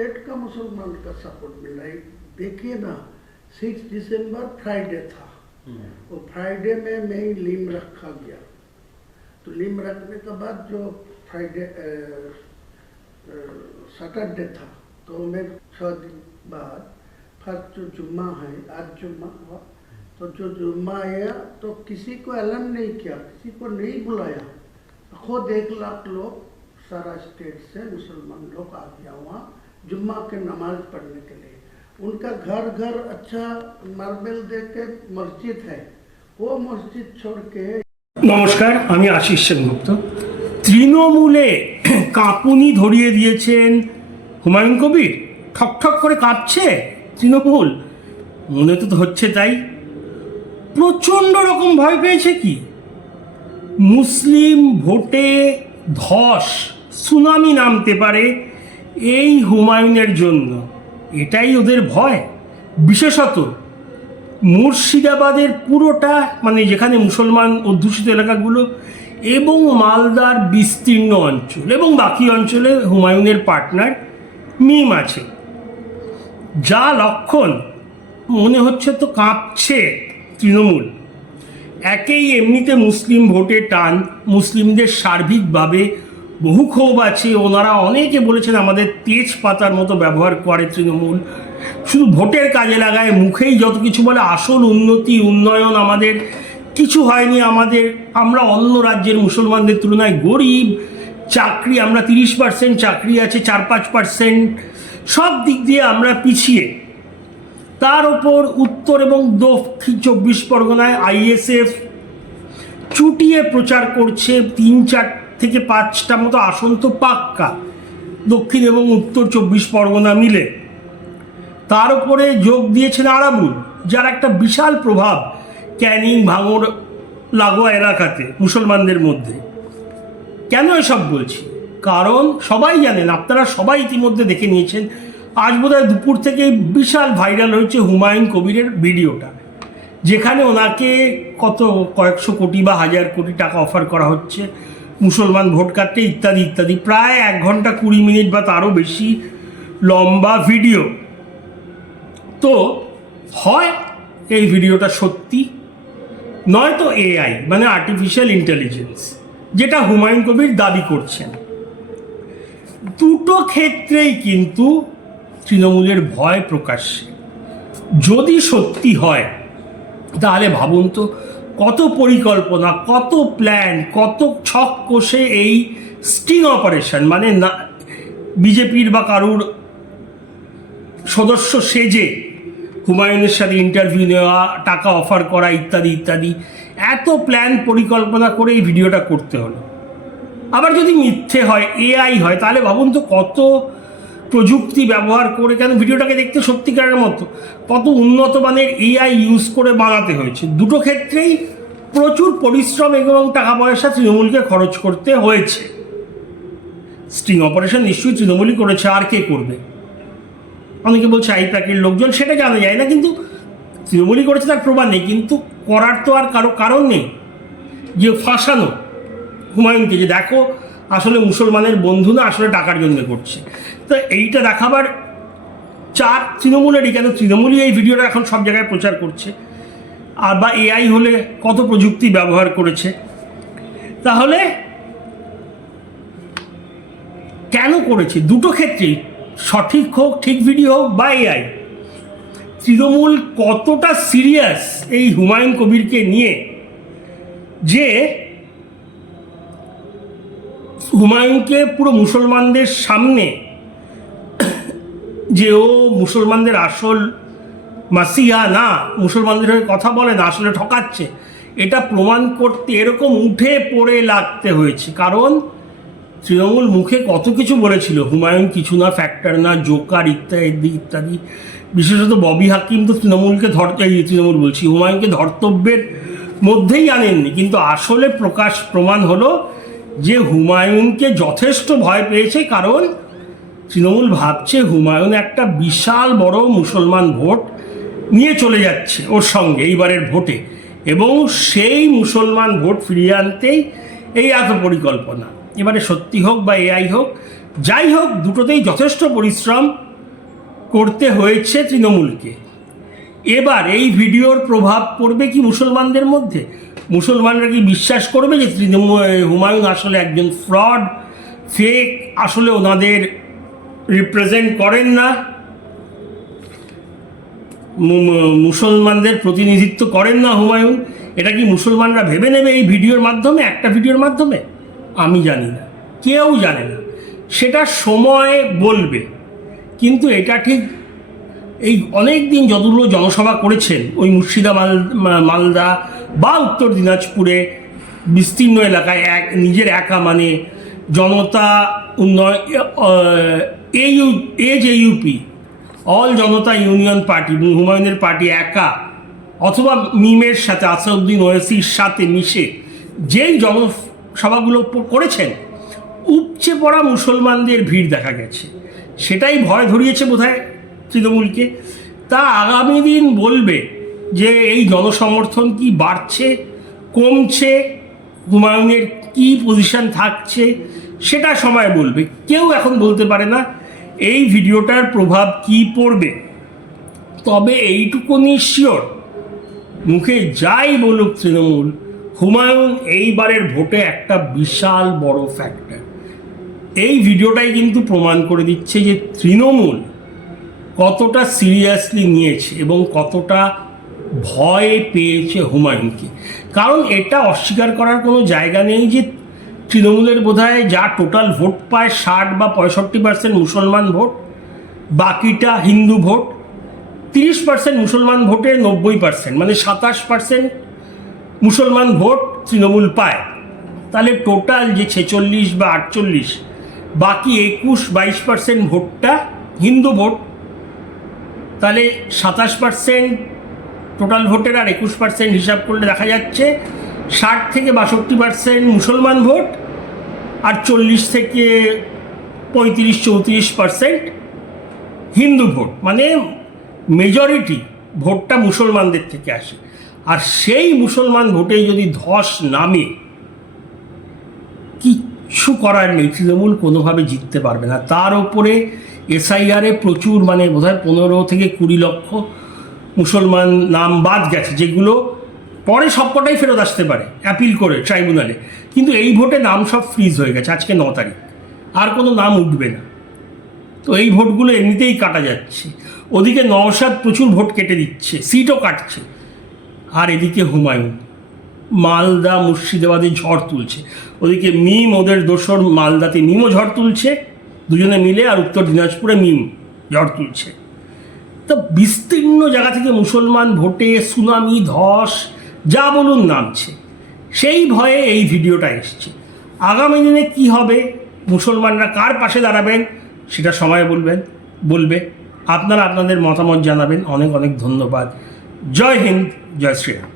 State का मुसलमान का सपोर्ट मिला है। देखिए ना, 6 दिसंबर फ्राइडे था, वो फ्राइडे में मेन लीम रखा गया, तो लीम रखने के बाद जो फ्राइडे सैटरडे था, तो मैं 6 दिन बाद फर्स्ट जो जुम्मा है, आज जुम्मा हुआ, तो जो जुम्मा आया तो किसी को ऐलान नहीं किया, किसी को नहीं बुलाया, खुद 1 लाख लोग सारा स्टेट से मुसलमान लोग आ गया वहाँ जुम्मा के नमाज पढ़ने के लिए। उनका घर घर अच्छा मार्बल दे के मस्जिद है, वो मस्जिद छोड़ के। নমস্কার, আমি আশিস সেনগুপ্ত। তৃণমূলে কাঁপুনি ধরিয়ে দিয়েছেন হুমায়ুন কবির। ঠকঠক করে কাঁপছে তৃণমূল, মনে তো হচ্ছে তাই। প্রচণ্ড রকম ভয় পেয়েছে কি, মুসলিম ভোটে ধস সুনামি নামতে পারে এই হুমায়ুনের জন্য, এটাই ওদের ভয়। বিশেষত মুর্শিদাবাদের পুরোটা, মানে যেখানে মুসলমান অধ্যুষিত এলাকাগুলো এবং মালদার বিস্তীর্ণ অঞ্চল এবং বাকি অঞ্চলে হুমায়ুনের পার্টনার মিম আছে। যা লক্ষণ, মনে হচ্ছে তো কাঁপছে তৃণমূল। একেই এমনিতে মুসলিম ভোটে টান, মুসলিমদের সার্বিকভাবে বহু ক্ষোভ আছে। ওনারা অনেকে বলেছেন আমাদের তেজপাতার মতো ব্যবহার করে তৃণমূল, শুধু ভোটের কাজে লাগায়, মুখেই যত কিছু বলে, আসল উন্নতি উন্নয়ন আমাদের কিছু হয়নি। আমরা অন্য রাজ্যের মুসলমানদের তুলনায় গরিব, চাকরি আমরা 30% চাকরি আছে, 4-5% সব দিক দিয়ে আমরা পিছিয়ে। তার ওপর উত্তর এবং দক্ষিণ 24 পরগনায় আইএসএফ চুটিয়ে প্রচার করছে, 3-4 থেকে 5টা মতো আসন তো পাক্কা দক্ষিণ এবং উত্তর 24 পরগনা মিলে। তার উপরে যোগ দিয়েছেন আরাবুল, যার একটা বিশাল প্রভাব ক্যানিং ভাঙড় লাগোয়া এলাকাতে মুসলমানদের মধ্যে। কেন এসব বলছি, কারণ সবাই জানেন, আপনারা সবাই ইতিমধ্যে দেখে নিয়েছেন, আজ বোধহয় দুপুর থেকে বিশাল ভাইরাল হয়েছে হুমায়ুন কবিরের ভিডিওটা, যেখানে ওনাকে কয়েকশো কোটি বা 1000 কোটি টাকা অফার করা হচ্ছে মুসলমান ভোট কাটতে ইত্যাদি ইত্যাদি। প্রায় 1 ঘন্টা 20 মিনিট বা তারও বেশি লম্বা ভিডিও। তো হয় এই ভিডিওটা সত্যি, নয়তো এআই মানে আর্টিফিশিয়াল ইন্টেলিজেন্স, যেটা হুমায়ুন কবির দাবি করছেন। দুটো ক্ষেত্রেই কিন্তু তৃণমূলের ভয় প্রকাশ্যে। যদি সত্যি হয় তাহলে ভাবুন তো, কত পরিকল্পনা, কত প্ল্যান, কত ছক কষে এই স্টিং অপারেশন, মানে না বিজেপির বা কারুর সদস্য সেজে হুমায়ুনের সাথে ইন্টারভিউ নেওয়া, টাকা অফার করা ইত্যাদি ইত্যাদি, এত প্ল্যান পরিকল্পনা করে এই ভিডিওটা করতে হলো। আবার যদি মিথ্যে হয়, এআই হয়, তাহলে ভাবুন তো কত প্রযুক্তি ব্যবহার করে, কেন ভিডিওটাকে দেখতে সত্যিকারের মতো, কত উন্নত মানের এআই ইউজ করে বানাতে হয়েছে। দুটো ক্ষেত্রেই প্রচুর পরিশ্রম এবং টাকা পয়সা তৃণমূলকে খরচ করতে হয়েছে। স্টিং অপারেশন নিশ্চয়ই তৃণমূলই করেছে, আর কে করবে? অনেকে বলছে আই প্যাকের লোকজন, সেটা জানা যায় না, কিন্তু তৃণমূলই করেছে তার প্রমাণ নেই। কিন্তু করার তো আর কারণ নেই, যে ফাঁসানো হুমায়ুনকে, যে দেখো আসলে মুসলমানের বন্ধু না, আসলে টাকার জন্য করছে। তো এইটা দেখাবার চার তৃণমূলেরই, কেন তৃণমূলই এই ভিডিওটা এখন সব জায়গায় প্রচার করছে। আর বা এআই হলে কত প্রযুক্তি ব্যবহার করেছে। তাহলে কেন করেছে? দুটো ক্ষেত্রেই, সঠিক হোক, ঠিক ভিডিও হোক বা এআই, তৃণমূল কতটা সিরিয়াস এই হুমায়ুন কবিরকে নিয়ে, যে হুমায়ুনকে পুরো মুসলমানদের সামনে, যে ও মুসলমানদের আসল মাসিহা না, মুসলমানদের হয়ে কথা বলে না, আসলে ঠকাচ্ছে, এটা প্রমাণ করতে এরকম উঠে পড়ে লাগতে হয়েছে। কারণ তৃণমূল মুখে কত কিছু বলেছিল, হুমায়ুন কিছু না, ফ্যাক্টর না, জোকার ইত্যাদি ইত্যাদি। বিশেষত ববি হাকিম তো তৃণমূল বলছি, হুমায়ুনকে ধর্তব্যের মধ্যেই আনেননি। কিন্তু আসলে প্রমাণ হলো যে হুমায়ুনকে যথেষ্ট ভয় পেয়েছে, কারণ তৃণমূল ভাবছে হুমায়ুন একটা বিশাল বড় মুসলমান ভোট নিয়ে চলে যাচ্ছে ওর সঙ্গে এইবারের ভোটে, এবং সেই মুসলমান ভোট ফিরিয়ে আনতেই এই এত পরিকল্পনা। এবারে সত্যি হোক বা এআই হোক, যাই হোক, দুটোতেই যথেষ্ট পরিশ্রম করতে হয়েছে তৃণমূলকে। এবার এই ভিডিওর প্রভাব পড়বে কি মুসলমানদের মধ্যে? মুসলমানরা কি বিশ্বাস করবে যে হুমায়ুন আসলে একজন ফ্রড, ফেক, আসলে ওনাদের রিপ্রেজেন্ট করেন না, মুসলমানদের প্রতিনিধিত্ব করেন না হুমায়ুন? এটা কি মুসলমানরা ভেবে নেবে এই ভিডিওর মাধ্যমে, একটা ভিডিওর মাধ্যমে? আমি জানি না, কেউ জানে না, সেটা সময় বলবে। কিন্তু এটা ঠিক এই অনেক দিন যতগুলো জনসভা করেছেন ওই মালদা বা উত্তর দিনাজপুরে বিস্তীর্ণ এলাকায় নিজের একা মানে জনতা উন্নয়ন AJUP, অল জনতা ইউনিয়ন পার্টি, হুমায়ুনের পার্টি একা অথবা মিমের সাথে, আসাদুদ্দিন ওয়েসির সাথে মিশে যেই জনসভাগুলো করেছেন, উপচে পড়া মুসলমানদের ভিড় দেখা গেছে। সেটাই ভয় ধরিয়েছে বোধহয় তৃণমূলকে। তা আগামী দিন বলবে যে এই জনসমর্থন কি বাড়ছে, কমছে, হুমায়ুনের কি পজিশন থাকছে, সেটা সময় বলবে। কেউ এখন বলতে পারে না এই ভিডিওটার প্রভাব কি পড়বে। তবে এইটুকু নিশ্চিত, মুখে যাই বলুক তৃণমূল, হুমায়ুন এইবারের ভোটে একটা বিশাল বড় ফ্যাক্টর। এই ভিডিওটাই কিন্তু প্রমাণ করে দিচ্ছে যে তৃণমূল কতটা সিরিয়াসলি নিয়েছে এবং কতটা ভয় পেয়েছে হুমায়ুনকে। কারণ এটা অস্বীকার করার কোনো জায়গা নেই যে তৃণমূলের বোধহয় যা টোটাল ভোট পায় 60 বা 65% মুসলমান ভোট, বাকিটা হিন্দু ভোট। 30% মুসলমান ভোটের 90%, মানে 27% মুসলমান ভোট তৃণমূল পায়। তাহলে টোটাল যে 46 বা 48, বাকি 21-22% ভোটটা হিন্দু ভোট। তাহলে 27% টোটাল ভোটের আর 21% হিসাব করলে দেখা যাচ্ছে 60 থেকে 62% মুসলমান ভোট আর 40 থেকে 35-34% হিন্দু ভোট। মানে মেজরিটি ভোটটা মুসলমানদের থেকে আসে। আর সেই মুসলমান ভোটে যদি ধস নামে, কিচ্ছু করার নেই, তৃণমূল কোনোভাবে জিততে পারবে না। তার উপরে SIR-এ প্রচুর, মানে বোধহয় 15 থেকে 20 লক্ষ মুসলমান নাম বাদ গেছে, যেগুলো পরে সবকটাই ফেরত আসতে পারে অ্যাপিল করে ট্রাইব্যুনালে। কিন্তু এই ভোটে নাম সব ফ্রিজ হয়ে গেছে, আজকে 9 তারিখ, আর কোনো নাম উঠবে না। তো এই ভোটগুলো এমনিতেই কাটা যাচ্ছে। ওদিকে নওশাদ প্রচুর ভোট কেটে দিচ্ছে, সিটও কাটছে, আর এদিকে হুমায়ুন মালদা মুর্শিদাবাদে ঝড় তুলছে। ওদিকে মিম, ওদের দোসর মালদাতে মিমও ঝড় তুলছে দুজনে মিলে, আর উত্তর দিনাজপুরে মিম ঝড় তুলছে। তো বিস্তীর্ণ জায়গা থেকে মুসলমান ভোটে সুনামি, ধস, যা বলুন নামছে। সেই ভয়ে এই ভিডিওটা এসছে। আগামী দিনে কি হবে, মুসলমানরা কার পাশে দাঁড়াবেন, সেটা সময় বলবে। আপনারা আপনাদের মতামত জানাবেন। অনেক অনেক ধন্যবাদ। জয় হিন্দ, জয় শ্রীরাম।